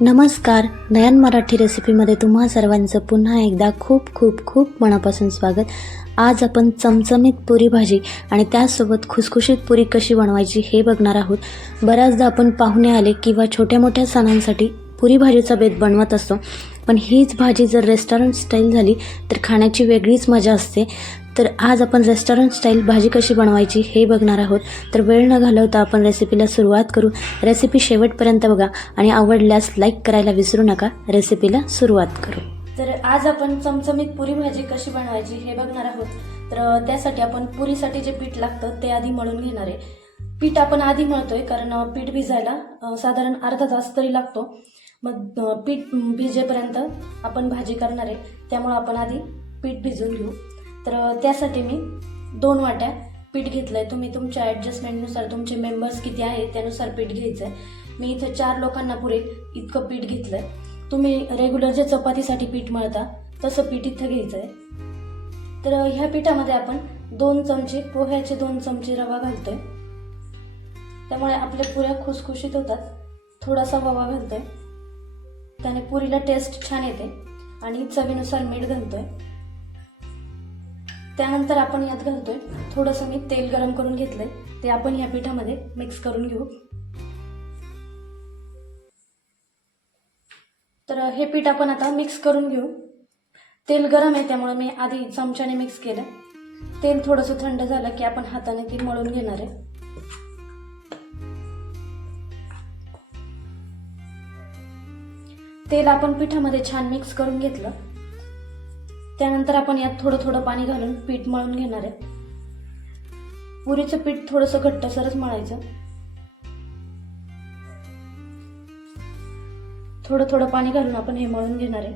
नमस्कार नयन मराठी रेसिपीमध्ये तुम्हा सर्वांचं पुन्हा एकदा खूप खूप खूप मनापासून स्वागत. आज आपण चमचमीत पुरी भाजी आणि त्याचसोबत खुसखुशीत पुरी कशी बनवायची हे बघणार आहोत. बऱ्याचदा आपण पाहुणे आले किंवा छोट्या मोठ्या सणांसाठी पुरी भाजीचा बेत बनवत असतो. पण हीच भाजी जर रेस्टॉरंट स्टाईल झाली तर खाण्याची वेगळीच मजा असते. तर आज आपण रेस्टॉरंट स्टाईल भाजी कशी बनवायची हे बघणार आहोत. तर वेळ न घालवता आपण रेसिपीला सुरुवात करू. रेसिपी शेवटपर्यंत बघा आणि आवडल्यास लाईक करायला विसरू नका. रेसिपीला सुरुवात करू. तर आज आपण चमचमीत पुरी भाजी कशी बनवायची हे बघणार आहोत. तर त्यासाठी आपण पुरीसाठी जे पीठ लागतं ते आधी मळून घेणार आहे. पीठ आपण आधी मळतोय कारण पीठ भिजायला साधारण अर्धा तास तरी लागतो. मग पीठ भिजेपर्यंत आपण भाजी करणार आहे. त्यामुळं आपण आधी पीठ भिजून घेऊ. तर त्यासाठी मी दोन वाट्या पीठ घेतलं आहे तुम्ही तुमच्या ॲडजस्टमेंटनुसार तुमचे मेंबर्स किती आहेत त्यानुसार पीठ घ्यायचं आहे मी इथं चार लोकांना पुरेल इतकं पीठ घेतलं आहे तुम्ही रेग्युलर जे चपातीसाठी पीठ मळता तसं पीठ इथं घ्यायचं आहे तर ह्या पिठामध्ये आपण दोन चमचे पोह्याचे दोन चमचे रवा घालतोय. त्यामुळे आपल्या पुऱ्या खुसखुशीत होतात. थोडासा रवा घालतोय. त्याने पुरीला टेस्ट छान येते. आणि चवीनुसार मीठ घालतोय. त्यानंतर आपण यात घालतोय थोडंसं मी तेल गरम करून घेतलंय. ते आपण ह्या पिठामध्ये मिक्स करून घेऊ. तर हे पीठ आपण आता मिक्स करून घेऊ. तेल गरम आहे त्यामुळे मी आधी चमच्याने मिक्स केलं. तेल थोडंसं थंड झालं की आपण हाताने ती मळून घेणार आहे. तेल आपण पिठामध्ये छान मिक्स करून घेतलं. त्यानंतर आपण यात थोडं थोडं पाणी घालून पीठ मळून घेणार आहे. पुरीचं पीठ थोडंसं घट्टसरच मळायचं. थोडं थोडं पाणी घालून आपण हे मळून घेणार आहे.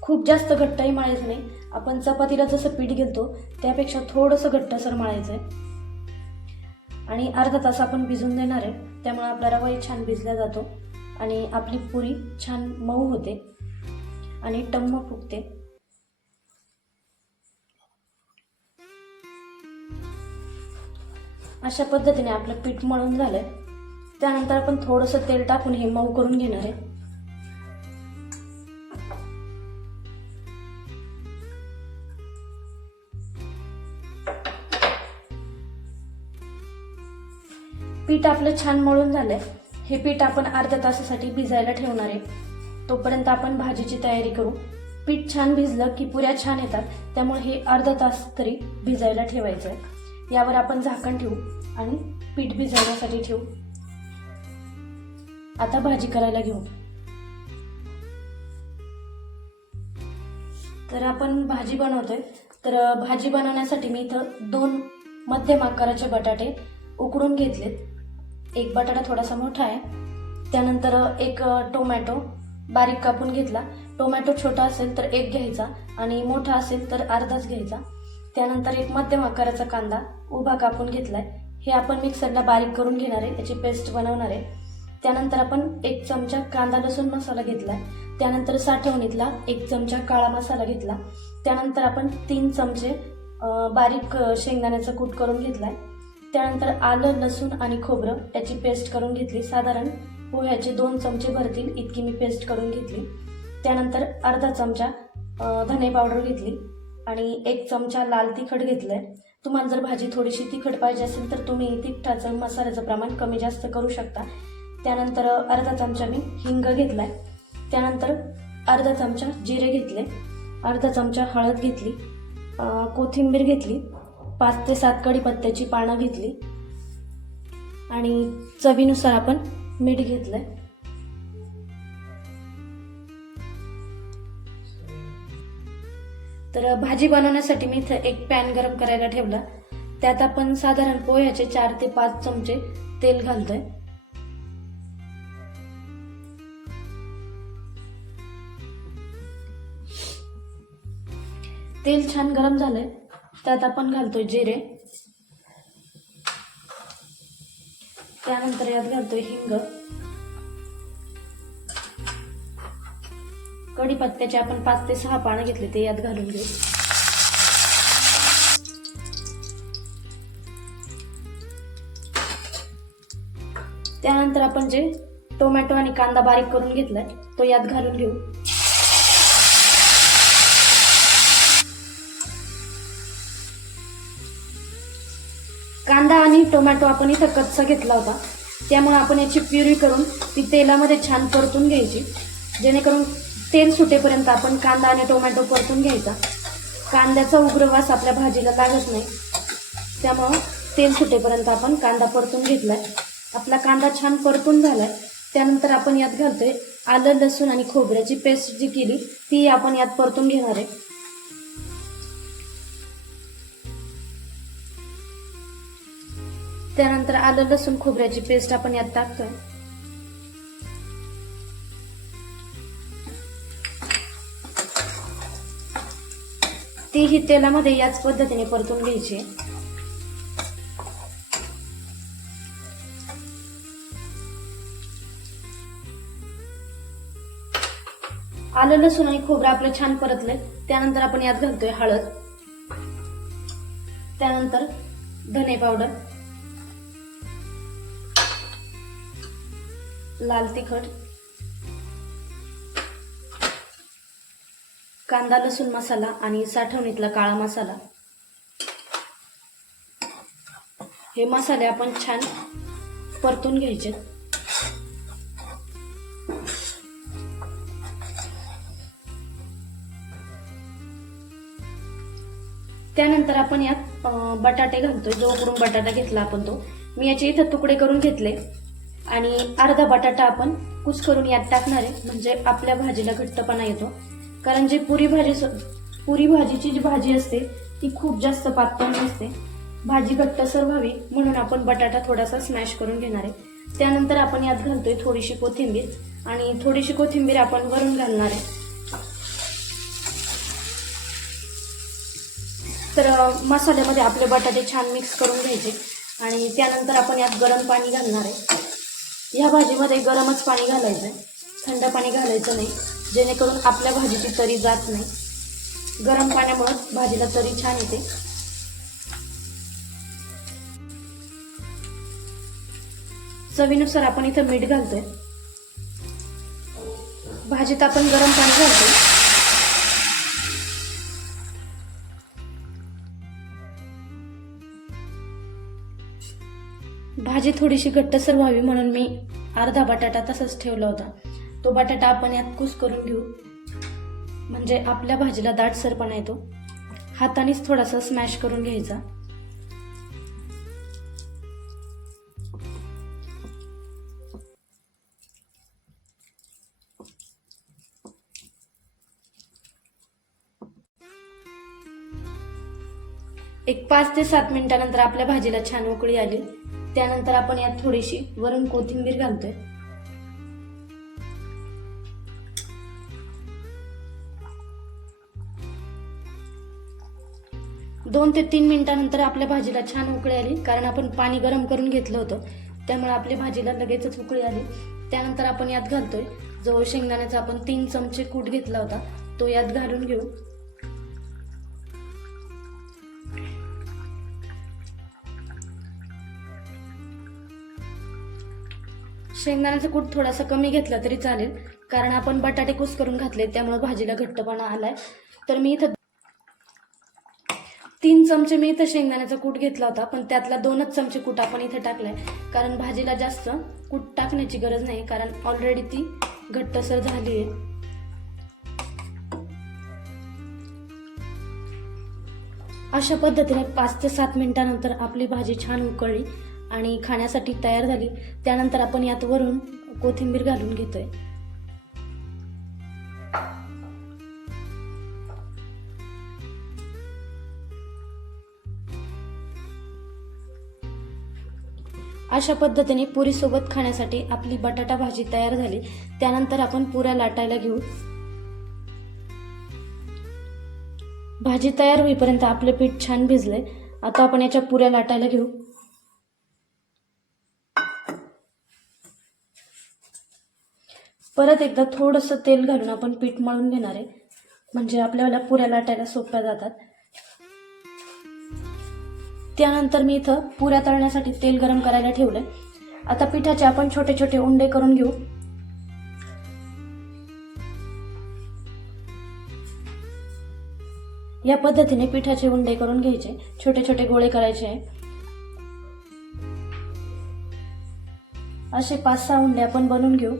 खूप जास्त घट्टही मळायचं नाही. आपण चपातीला जसं पीठ घेतो त्यापेक्षा थोडंसं घट्टसर मळायचं आहे आणि अर्धा तास आपण भिजून देणार आहे. त्यामुळे आपला रवाही छान भिजला जातो. आणि आपली पुरी छान मऊ होते. आणि टम्म फुगते. अशा पद्धतीने आपलं पीठ मळून झालं आहे त्यानंतर आपण थोडंसं तेल टाकून हे मऊ करून घेणार आहे. पीठ आपलं छान मळून झालंय. हे पीठ आपण अर्ध्या तासासाठी भिजायला ठेवणार आहे. तोपर्यंत आपण भाजीची तयारी करू. पीठ छान भिजलं की पुऱ्या छान येतात. त्यामुळे हे अर्धा तास तरी भिजायला ठेवायचं आहे. यावर आपण झाकण ठेवू आणि पीठ भिजवण्यासाठी ठेवू. आता भाजी करायला घेऊ. तर आपण भाजी बनवतोय. तर भाजी बनवण्यासाठी मी इथं दोन मध्यम आकाराचे बटाटे उकडून घेतलेत. एक बटाटा थोडासा मोठा आहे. त्यानंतर एक टोमॅटो बारीक कापून घेतला. टोमॅटो छोटा असेल तर एक घ्यायचा आणि मोठा असेल तर अर्धाच घ्यायचा. त्यानंतर एक मध्यम आकाराचा कांदा उभा कापून घेतलाय. हे आपण मिक्सरला बारीक करून घेणार आहे. याची पेस्ट बनवणार आहे. त्यानंतर आपण एक चमचा कांदा लसूण मसाला घेतला. त्यानंतर साठवणीतला एक चमचा काळा मसाला घेतला. त्यानंतर आपण तीन चमचे बारीक शेंगदाण्याचा कूट करून घेतलाय. त्यानंतर आलं लसूण आणि खोबरं याची पेस्ट करून घेतली. साधारण पोह्याचे दोन चमचे भरतील इतकी मी पेस्ट करून घेतली. त्यानंतर अर्धा चमचा धने पावडर घेतली. आणि एक चमचा लाल तिखट घेतलंय. तुम्हाला जर भाजी थोडीशी तिखट पाहिजे असेल तर तुम्ही तिखटाचं मसाल्याचं प्रमाण कमी जास्त करू शकता. त्यानंतर अर्धा चमचा मी हिंग घेतलाय. त्यानंतर अर्धा चमचा जिरे घेतले. अर्धा चमचा हळद घेतली. कोथिंबीर घेतली. पाच ते सात कढीपत्त्याची पानं घेतली. आणि चवीनुसार आपण मीठ घेतलं आहे तर भाजी बनवण्यासाठी मी इथं एक पॅन गरम करायला ठेवला. त्यात आपण साधारण पोह्याचे चार ते पाच चमचे तेल घालतोय. तेल छान गरम झालंय. त्यात आपण घालतोय जिरे. त्यानंतर यात घालतोय हिंग. कढीपत्त्याचे आपण पाच ते सहा पानं घेतले ते यात घालून घेऊ. त्यानंतर आपण जे टोमॅटो आणि कांदा बारीक करून घेतलाय तो यात घालून घेऊ. कांदा आणि टोमॅटो आपण इथं कच्चा घेतला होता त्यामुळे आपण याची प्युरी करून ती तेलामध्ये छान परतून घ्यायची. जेणेकरून तेल सुटेपर्यंत आपण कांदा आणि टोमॅटो परतून घ्यायचा. कांद्याचा उग्रवास आपल्या भाजीला लागत नाही. त्यामुळं तेल सुटेपर्यंत आपण कांदा परतून घेतलाय. आपला कांदा छान परतून झालाय. त्यानंतर आपण यात घालतो आहे आलं लसूण आणि खोबऱ्याची पेस्ट जी केली ती आपण यात परतून घेणार आहे. त्यानंतर आलं लसूण खोबऱ्याची पेस्ट आपण यात टाकतोय. तीही तेलामध्ये याच पद्धतीने परतून घ्यायची. आलं लसूण आणि खोबरं आपलं छान परतलंय. त्यानंतर आपण यात घालतोय हळद. त्यानंतर धने पावडर. लाल तिखट. कांदा लसूण मसाला आणि साठवणीतला काळा मसाला. हे मसाले आपण छान परतून घ्यायचे. त्यानंतर आपण यात बटाटे घालतोय. जो उकडून बटाटा घेतला आपण तो. मी याचे इथं तुकडे करून घेतले. आणि अर्धा बटाटा आपण कुस करून यात टाकणार आहे. म्हणजे आपल्या भाजीला घट्टपणा येतो. कारण जे पुरी भाजी पुरी भाजीची जी भाजी असते ती खूप जास्त पातळ नसते. भाजी घट्टसर व्हावी म्हणून आपण बटाटा थोडासा स्मॅश करून घेणार आहे. त्यानंतर आपण यात घालतोय थोडीशी कोथिंबीर आणि थोडीशी कोथिंबीर आपण वरून घालणार आहे. तर मसाल्यामध्ये आपले बटाटे छान मिक्स करून घ्यायचे. आणि त्यानंतर आपण यात गरम पाणी घालणार आहे. ह्या भाजीमध्ये गरमच पाणी घालायचं आहे. थंड पाणी घालायचं नाही. जेणेकरून आपल्या भाजीची तरी जात नाही. गरम पाण्यामुळे भाजीला तरी छान येते. चवीनुसार आपण इथं मीठ घालतोय. भाजीत आपण गरम पाणी घालतोय. भाजी थोडीशी घट्टसर व्हावी म्हणून मी अर्धा बटाटा तसंच ठेवला होता. तो बटाटा आपण यात कुस करून घेऊ. म्हणजे आपल्या भाजीला दाटसरपणा येतो. हातानेच थोडासा स्मॅश करून घ्यायचा. एक पाच ते सात मिनिटानंतर आपल्या भाजीला छान उकळी आली. त्यानंतर आपण यात थोडीशी वरून कोथिंबीर घालतोय. दोन ते तीन मिनिटानंतर आपल्या भाजीला छान उकळी आली कारण आपण पाणी गरम करून घेतलं होतं. त्यामुळे आपल्या भाजीला लगेचच उकळी आली. त्यानंतर आपण यात घालतोय. जो शेंगदाण्याचा आपण तीन चमचे कूट घेतला होता. तो यात घालून घेऊ. शेंगदाण्याचा कूट थोडासा कमी घेतला तरी चालेल कारण आपण बटाटे कुस करून घातले त्यामुळे भाजीला घट्टपणा आलाय. तर मी इथं तीन चमचे मी इथं शेंगदाण्याचा कूट घेतला होता पण त्यातला दोनच चमचे कूट आपण इथे टाकलाय. कारण भाजीला जास्त कूट टाकण्याची गरज नाही कारण ऑलरेडी ती घट्टसर झाली आहे. अशा पद्धतीने पाच ते सात मिनिटानंतर आपली भाजी छान उकळली आणि खाण्यासाठी तयार झाली. त्यानंतर आपण यात वरून कोथिंबीर घालून घेतोय. अशा पद्धतीने पुरीसोबत खाण्यासाठी आपली बटाटा भाजी तयार झाली. त्यानंतर आपण पुऱ्या लाटायला घेऊ. भाजी तयार होईपर्यंत आपले पीठ छान भिजले आता आपण याच्या पुऱ्या लाटायला घेऊ. परत एकदा थोडंसं तेल घालून आपण पीठ मळून घेणार आहे. म्हणजे आपल्याला पुऱ्या लाटायला सोप्या जातात. त्यानंतर मी इथं पुऱ्या तळण्यासाठी तेल गरम करायला ठेवलं आहे आता पिठाचे आपण छोटे छोटे उंडे करून घेऊ. या पद्धतीने पिठाचे उंडे करून घ्यायचे. छोटे छोटे गोळे करायचे. असे पाच सहा उंडे आपण बनवून घेऊ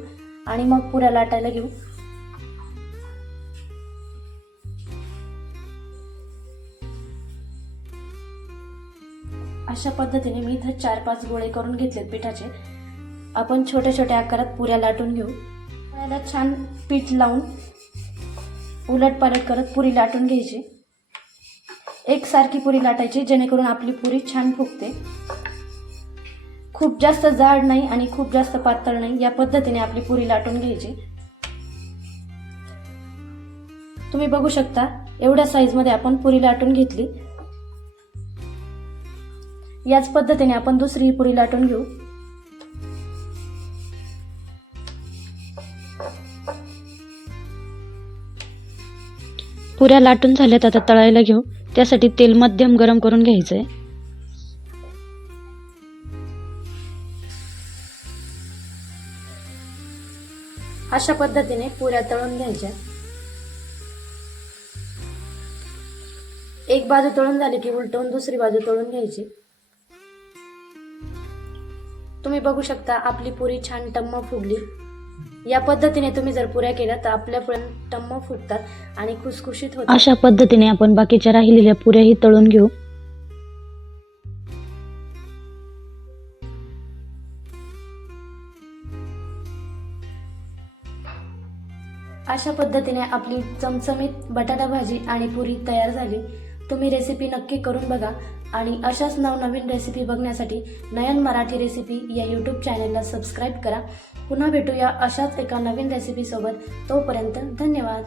आणि मग पुऱ्या लाटायला घेऊ. अशा पद्धतीने मी इथं चार पाच गोळे करून घेतलेत पिठाचे. आपण छोट्या छोट्या आकारात पुऱ्या लाटून घेऊ. पुऱ्याला छान पीठ लावून उलट पालट करत पुरी लाटून घ्यायची. एकसारखी पुरी लाटायची जेणेकरून आपली पुरी छान फुगते. खूप जास्त जाड नाही आणि खूप जास्त पातळ नाही या पद्धतीने आपली पुरी लाटून घ्यायची. तुम्ही बघू शकता एवढ्या साईजमध्ये आपण पुरी लाटून घेतली. याच पद्धतीने आपण दुसरी पुरी लाटून घेऊ. पुऱ्या लाटून झाल्यात आता तळायला घेऊ. त्यासाठी तेल मध्यम गरम करून घ्यायचं आहे अशा पद्धतीने पुऱ्या तळून घ्यायच्या. एक बाजू तळून झाली की उलटवून दुसरी बाजू तळून घ्यायची. तुम्ही बघू शकता आपली पुरी छान टम्म फुगली. या पद्धतीने तुम्ही जर पुऱ्या केल्या तर आपल्या पण टम्म फुगतात आणि खुसखुशीत होतात. अशा पद्धतीने आपण बाकीच्या राहिलेल्या पुऱ्याही तळून घेऊ. अशा पद्धतीने आपली चमचमीत बटाटा भाजी आणि पुरी तयार झाली. तुम्ही रेसिपी नक्की करून बघा. आणि अशाच नवनवीन रेसिपी बघण्यासाठी नयन मराठी रेसिपी या यूट्यूब चॅनलला सबस्क्राईब करा. पुन्हा भेटूया अशाच एका नवीन रेसिपीसोबत तोपर्यंत धन्यवाद.